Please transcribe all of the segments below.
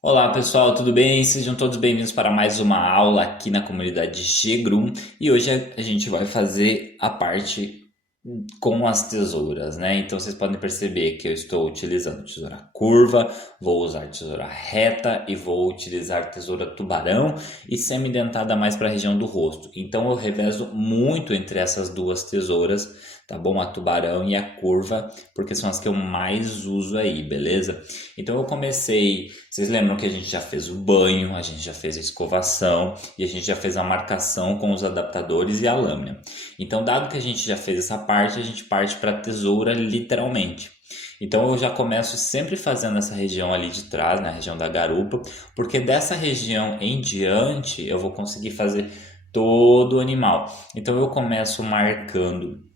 Olá pessoal, tudo bem? Sejam todos bem-vindos para mais uma aula aqui na comunidade G-Grum e hoje a gente vai fazer a parte com as tesouras, né? Então vocês podem perceber que eu estou utilizando tesoura curva, vou usar tesoura reta e vou utilizar tesoura tubarão e semi-dentada mais para a região do rosto. Então eu revezo muito entre essas duas tesouras, tá bom? A tubarão e a curva, porque são as que eu mais uso aí, beleza? Então eu comecei. Vocês lembram que a gente já fez o banho, a gente já fez a escovação e a gente já fez a marcação com os adaptadores e a lâmina. Então, dado que a gente já fez essa parte, a gente parte para a tesoura literalmente. Então eu já começo sempre fazendo essa região ali de trás, na região da garupa, porque dessa região em diante eu vou conseguir fazer todo o animal. Então eu começo marcando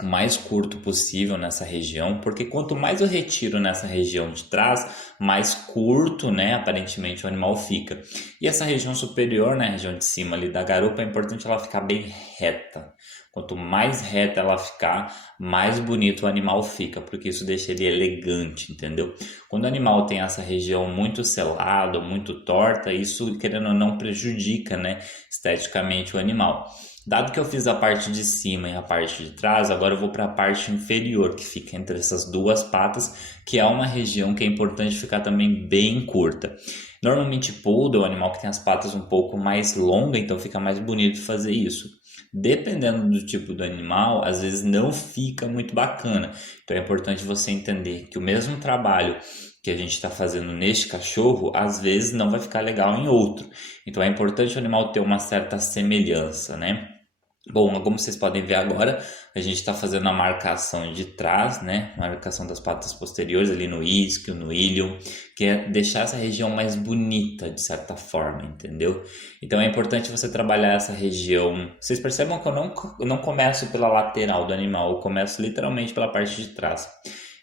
o mais curto possível nessa região, porque quanto mais eu retiro nessa região de trás, mais curto, né, aparentemente o animal fica. E essa região superior, né, a região de cima ali da garupa, é importante ela ficar bem reta. Quanto mais reta ela ficar, mais bonito o animal fica, porque isso deixa ele elegante, entendeu? Quando o animal tem essa região muito selada, muito torta, isso, querendo ou não, prejudica, né, esteticamente o animal. Dado que eu fiz a parte de cima e a parte de trás, agora eu vou para a parte inferior, que fica entre essas duas patas, que é uma região que é importante ficar também bem curta. Normalmente, poodle é um animal que tem as patas um pouco mais longas, então fica mais bonito fazer isso. Dependendo do tipo do animal, às vezes não fica muito bacana. Então é importante você entender que o mesmo trabalho que a gente está fazendo neste cachorro, às vezes não vai ficar legal em outro. Então é importante o animal ter uma certa semelhança, né? Bom, como vocês podem ver agora, a gente está fazendo a marcação de trás, né? A marcação das patas posteriores ali no isquio, no ilho, que é deixar essa região mais bonita de certa forma, entendeu? Então é importante você trabalhar essa região. Vocês percebam que eu não começo pela lateral do animal, eu começo literalmente pela parte de trás.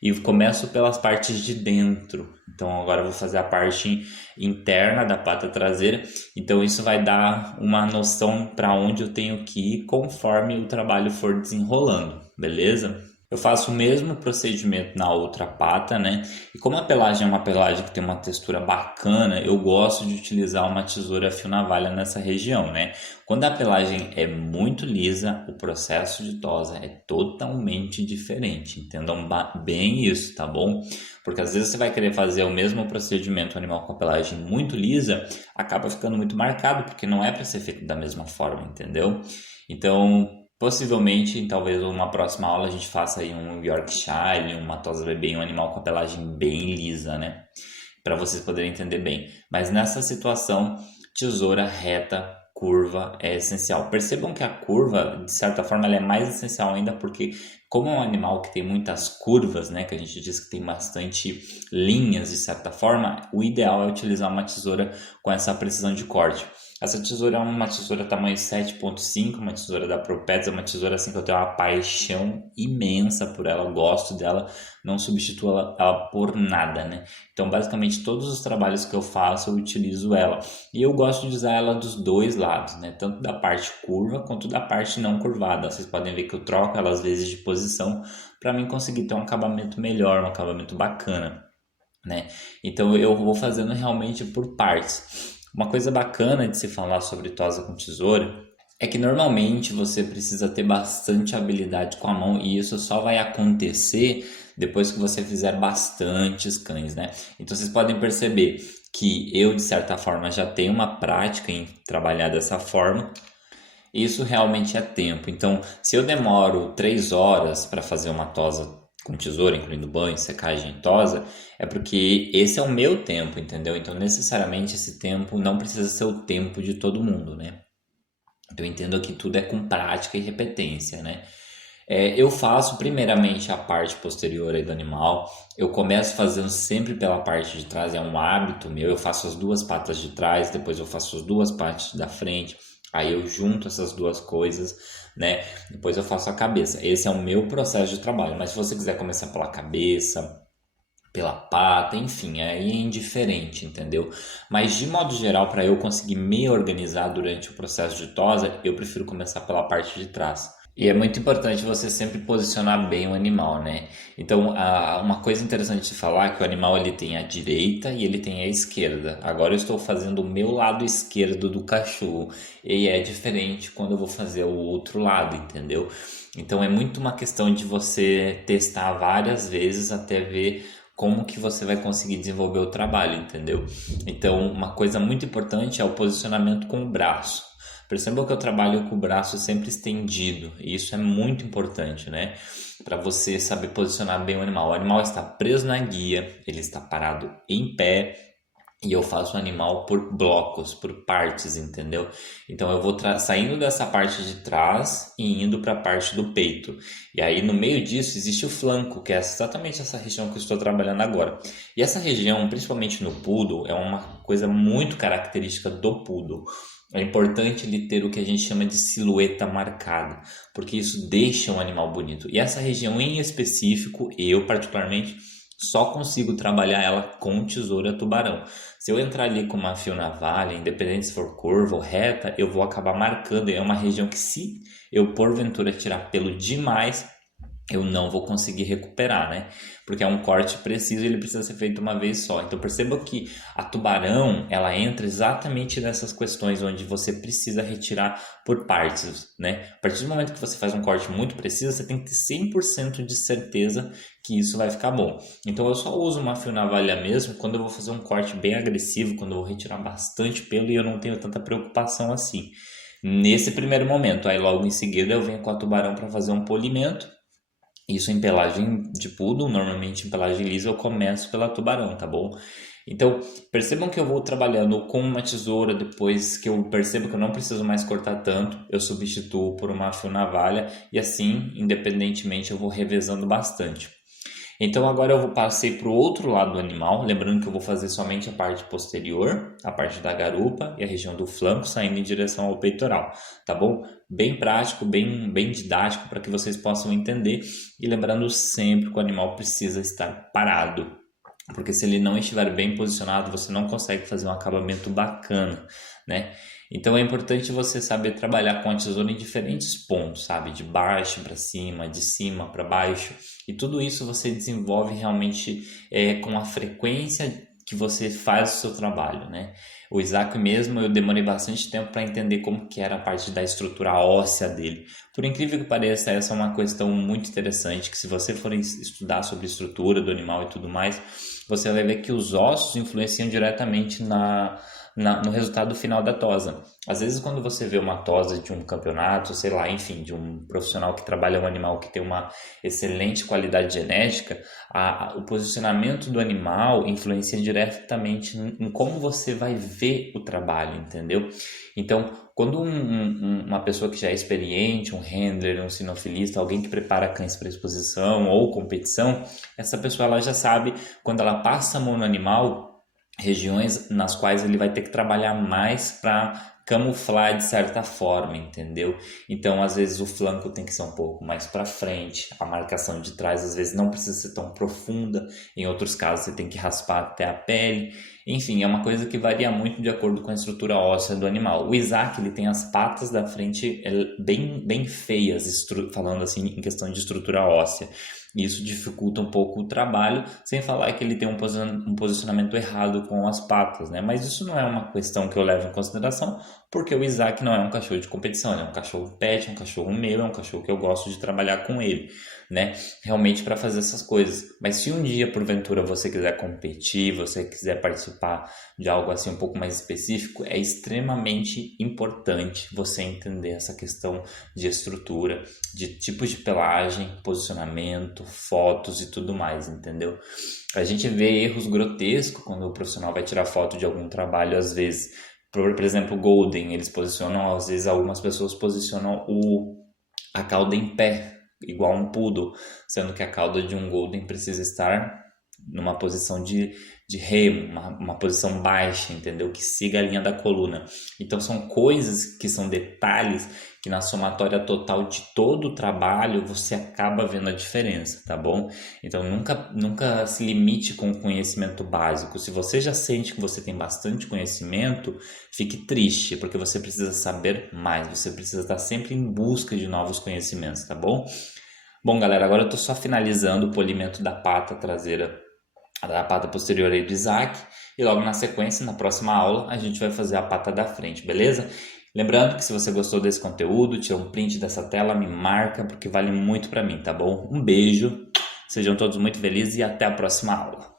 E começo pelas partes de dentro. Então agora eu vou fazer a parte interna da pata traseira. Então isso vai dar uma noção para onde eu tenho que ir conforme o trabalho for desenrolando, beleza? Eu faço o mesmo procedimento na outra pata, né? E como a pelagem é uma pelagem que tem uma textura bacana, eu gosto de utilizar uma tesoura fio navalha nessa região, né? Quando a pelagem é muito lisa, o processo de tosa é totalmente diferente. Entendam bem isso, tá bom? Porque às vezes você vai querer fazer o mesmo procedimento animal com a pelagem muito lisa, acaba ficando muito marcado, porque não é para ser feito da mesma forma, entendeu? Então, possivelmente, talvez uma próxima aula a gente faça aí um Yorkshire, uma tosa bebê, um animal com a pelagem bem lisa, né? Para vocês poderem entender bem. Mas nessa situação, tesoura reta, curva é essencial. Percebam que a curva, de certa forma, ela é mais essencial ainda porque, como é um animal que tem muitas curvas, né, que a gente diz que tem bastante linhas, de certa forma, o ideal é utilizar uma tesoura com essa precisão de corte. Essa tesoura é uma tesoura tamanho 7.5, uma tesoura da ProPets, é uma tesoura assim que eu tenho uma paixão imensa por ela, eu gosto dela, não substituo ela por nada, né? Então, basicamente, todos os trabalhos que eu faço, eu utilizo ela. E eu gosto de usar ela dos dois lados, né? Tanto da parte curva quanto da parte não curvada. Vocês podem ver que eu troco ela às vezes de posição para mim conseguir ter um acabamento melhor, um acabamento bacana, né? Então, eu vou fazendo realmente por partes. Uma coisa bacana de se falar sobre tosa com tesoura é que normalmente você precisa ter bastante habilidade com a mão e isso só vai acontecer depois que você fizer bastantes cães, né? Então vocês podem perceber que eu, de certa forma, já tenho uma prática em trabalhar dessa forma. Isso realmente é tempo. Então, se eu demoro 3 horas para fazer uma tosa com tesoura, incluindo banho, secagem e tosa, é porque esse é o meu tempo, entendeu? Então, necessariamente, esse tempo não precisa ser o tempo de todo mundo, né? Então, eu entendo que tudo é com prática e repetência, né? Eu faço primeiramente a parte posterior aí do animal. Eu começo fazendo sempre pela parte de trás, é um hábito meu. Eu faço as duas patas de trás, depois eu faço as duas partes da frente. Aí eu junto essas duas coisas, né? Depois eu faço a cabeça. Esse é o meu processo de trabalho. Mas se você quiser começar pela cabeça, pela pata, enfim, aí é indiferente, entendeu? Mas de modo geral, para eu conseguir me organizar durante o processo de tosa, eu prefiro começar pela parte de trás. E é muito importante você sempre posicionar bem o animal, né? Então, uma coisa interessante de falar é que o animal ele tem a direita e ele tem a esquerda. Agora eu estou fazendo o meu lado esquerdo do cachorro e é diferente quando eu vou fazer o outro lado, entendeu? Então é muito uma questão de você testar várias vezes até ver como que você vai conseguir desenvolver o trabalho, entendeu? Então, uma coisa muito importante é o posicionamento com o braço. Perceba que eu trabalho com o braço sempre estendido, e isso é muito importante, né? Para você saber posicionar bem o animal. O animal está preso na guia, ele está parado em pé, e eu faço o animal por blocos, por partes, entendeu? Então eu vou saindo dessa parte de trás e indo para a parte do peito. E aí no meio disso existe o flanco, que é exatamente essa região que eu estou trabalhando agora. E essa região, principalmente no poodle, é uma coisa muito característica do poodle. É importante ele ter o que a gente chama de silhueta marcada, porque isso deixa um animal bonito. E essa região em específico, eu particularmente só consigo trabalhar ela com tesoura tubarão. Se eu entrar ali com uma fio navalha, independente se for curva ou reta, eu vou acabar marcando. É uma região que, se eu porventura tirar pelo demais, eu não vou conseguir recuperar, né? Porque é um corte preciso e ele precisa ser feito uma vez só. Então perceba que a tubarão, ela entra exatamente nessas questões onde você precisa retirar por partes, né? A partir do momento que você faz um corte muito preciso, você tem que ter 100% de certeza que isso vai ficar bom. Então eu só uso uma fio navalha mesmo quando eu vou fazer um corte bem agressivo, quando eu vou retirar bastante pelo e eu não tenho tanta preocupação assim. Nesse primeiro momento, aí logo em seguida eu venho com a tubarão para fazer um polimento. Isso em pelagem de poodle, normalmente em pelagem lisa eu começo pela tubarão, tá bom? Então, percebam que eu vou trabalhando com uma tesoura, depois que eu percebo que eu não preciso mais cortar tanto, eu substituo por uma fio navalha e assim, independentemente, eu vou revezando bastante. Então agora passei para o outro lado do animal, lembrando que eu vou fazer somente a parte posterior, a parte da garupa e a região do flanco, saindo em direção ao peitoral, tá bom? Bem prático, bem didático para que vocês possam entender e lembrando sempre que o animal precisa estar parado, porque se ele não estiver bem posicionado, você não consegue fazer um acabamento bacana, né? Então é importante você saber trabalhar com a tesoura em diferentes pontos, sabe? De baixo para cima, de cima para baixo. E tudo isso você desenvolve realmente com a frequência que você faz o seu trabalho, né? O Isaac mesmo, eu demorei bastante tempo para entender como que era a parte da estrutura óssea dele. Por incrível que pareça, essa é uma questão muito interessante, que se você for estudar sobre a estrutura do animal e tudo mais, você vai ver que os ossos influenciam diretamente no resultado final da tosa. Às vezes, quando você vê uma tosa de um campeonato, sei lá, enfim, de um profissional que trabalha um animal que tem uma excelente qualidade genética, o posicionamento do animal influencia diretamente em como você vai ver o trabalho, entendeu? Então, quando uma pessoa que já é experiente, um handler, um sinofilista, alguém que prepara cães para exposição ou competição, essa pessoa ela já sabe quando ela passa a mão no animal, regiões nas quais ele vai ter que trabalhar mais para camuflar de certa forma, entendeu? Então, às vezes o flanco tem que ser um pouco mais para frente, a marcação de trás às vezes não precisa ser tão profunda, em outros casos você tem que raspar até a pele. Enfim, é uma coisa que varia muito de acordo com a estrutura óssea do animal. O Isaac, ele tem as patas da frente bem feias, falando assim em questão de estrutura óssea. Isso dificulta um pouco o trabalho, sem falar que ele tem um posicionamento errado com as patas, né? Mas isso não é uma questão que eu levo em consideração, porque o Isaac não é um cachorro de competição, é um cachorro pet, é um cachorro meu, é um cachorro que eu gosto de trabalhar com ele, né? Realmente para fazer essas coisas. Mas se um dia, porventura, você quiser competir, você quiser participar de algo assim um pouco mais específico, é extremamente importante você entender essa questão de estrutura, de tipos de pelagem, posicionamento, fotos e tudo mais, entendeu? A gente vê erros grotescos quando o profissional vai tirar foto de algum trabalho, às vezes. Por exemplo, o Golden, eles posicionam, às vezes algumas pessoas posicionam a cauda em pé, igual um poodle, sendo que a cauda de um Golden precisa estar numa posição de de remo, uma posição baixa, entendeu? Que siga a linha da coluna. Então são coisas que são detalhes que na somatória total de todo o trabalho você acaba vendo a diferença, tá bom? Então nunca se limite com o conhecimento básico. Se você já sente que você tem bastante conhecimento, fique triste, porque você precisa saber mais, você precisa estar sempre em busca de novos conhecimentos, tá bom? Bom, galera, agora eu tô só finalizando o polimento da pata traseira, da pata posterior aí do Isaac, e logo na sequência, na próxima aula, a gente vai fazer a pata da frente, beleza? Lembrando que se você gostou desse conteúdo, tira um print dessa tela, me marca, porque vale muito para mim, tá bom? Um beijo, sejam todos muito felizes e até a próxima aula.